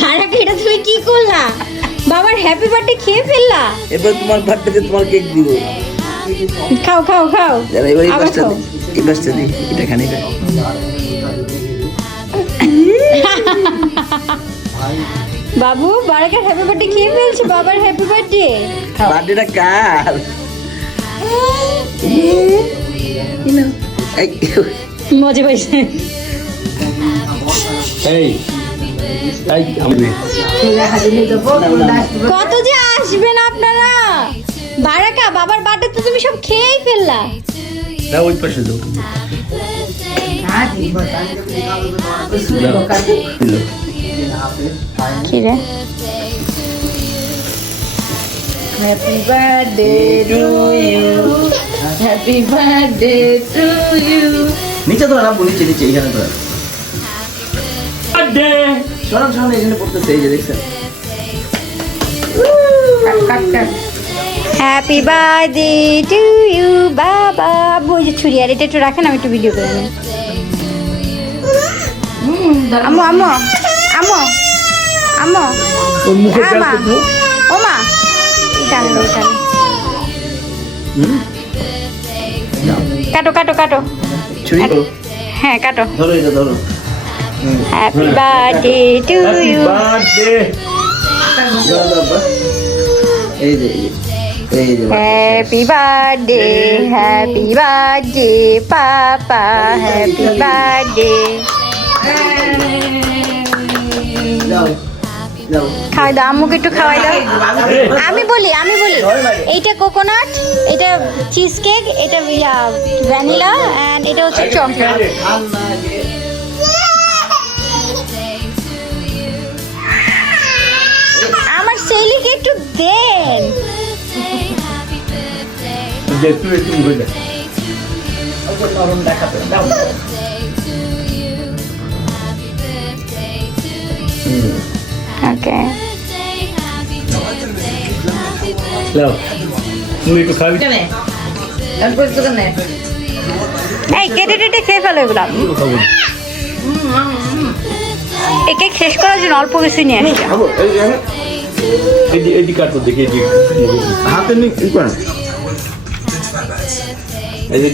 ভাড়া কেটে তুমি কি করলা? বাবার হ্যাপি বার্থডে খেয়ে ফেললা। এবার তোমার বার্থডেতে তোমার কেক দিব। খাও খাও খাও। এবার এই আবার পাঁচটা খাও। এই পাঁচটা দিই, এটা খানি খাই। বাবু বারাকার হ্যাপি বার্থডে খেয়ে ফেলছে। বাবার হ্যাপি বার্থডে। বার্থডেটা কার? এই মজা পাইছে। কত যে আসবেন আপনারা। বারাকা বাবার বার্থডে তো তুমি সব খেয়েই ফেললা। দাও ওই পাশে দাও। কি রে? Happy birthday to you. Happy birthday to you. নিচে তো না, নিচে নিচে এখানে তো বার্থডে শোনান শোনান, এখানে পড়তেছে, এই যে দেখছেন। হ্যাপি বার্থডে টু ইউ বাবা। ওই যে ছুরি, আর এটা একটু রাখেন, আমি একটু ভিডিও করে নিই। আম্মু আম্মু আম্মু আম্মু ওর মুখে আমা ও মা, টানে টানে। কাটো কাটো কাটো। ছুরি তো হ্যাঁ কাটো। ধরো, এটা ধরো। Happy birthday to you. Birthday এই যে এই যে happy birthday happy birthday papa, happy birthday. দাও দাও। খাওয়াই দাও আম্মুকে, একটু খাওয়াই দাও। আমি বলি এইটা কোকোনাট, এটা চিজ কেক, এটা ভ্যানিলা, অ্যান্ড এটা হচ্ছে চকলেট। আমার সেলিকে একটু দেন। ওকে তুমি একটু খাবি? এই কেটে টেটে খেয়ে ফেলো এগুলো। একে শেষ করার জন্য অল্প কিছু নিয়ে আসছি। এদিকে কাটো, দেখি এদিকে হাতে নিয়ে কি করেন, এই যে